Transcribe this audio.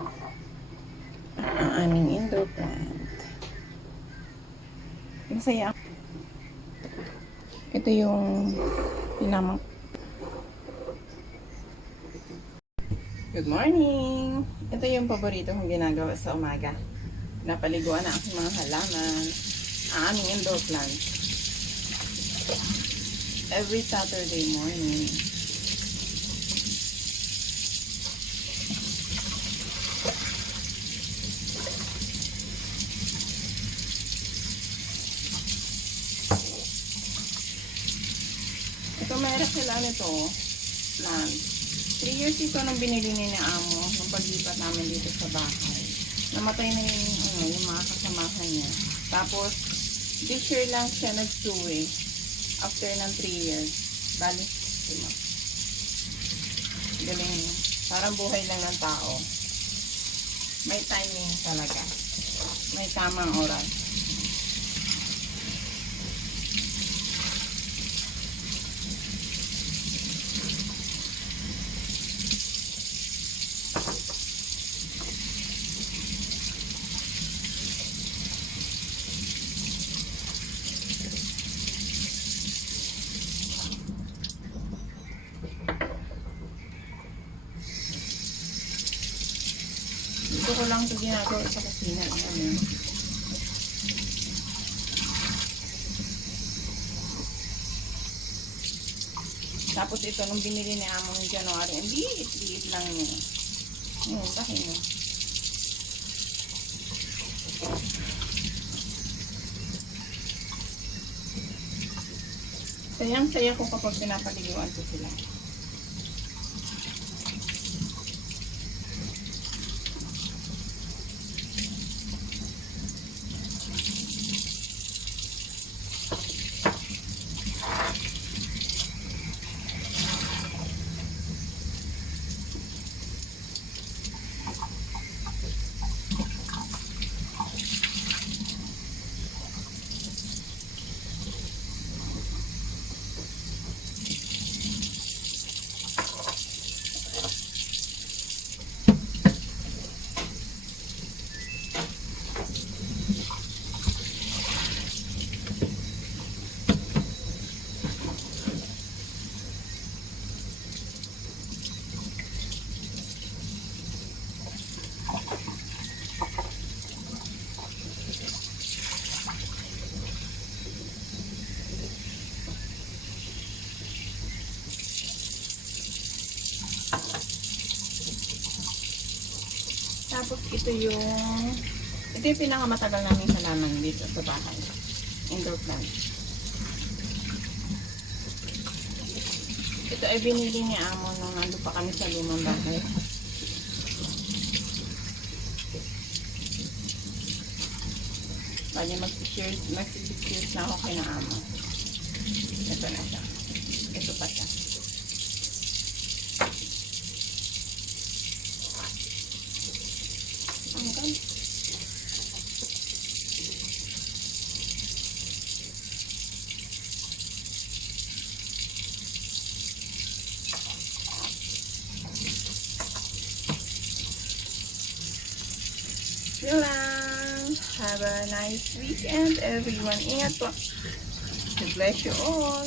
Ang aming indoor plant. Masaya. Ito yung pinamang. Good morning! Ito yung paborito kong ginagawa sa umaga. Napaliguan na aking mga halaman. Ang aming indoor plant. Every Saturday morning. Ito meron sila nito na 3 years ito nung binili ni Amo nung paglipat namin dito sa bahay. Namatay na yung mga kasamahan niya. Tapos, this year lang siya nagsuwi after ng 3 years. Bali, galing niya. Parang buhay lang ng tao. May timing talaga. May tamang oras. Dito ko lang ito ginagawa sa kusina. Ayan. Tapos ito, nung binili ni Amo ng January, ang liit lang niya. Ayan, bakit niya? Sayang-saya ko kapag pinapaliguan ko sila. Tapos ito yung pinakamatagal namin halaman dito sa bahay. Indoor plant. Ito ay binili ni Amo nung nando pa kami sa lumang bahay. Bali mag-6 years na ako kay na Amo. Ito na siya. Ito pa siya. Yun lang. Have a nice weekend, everyone. Ingat po. God bless you all.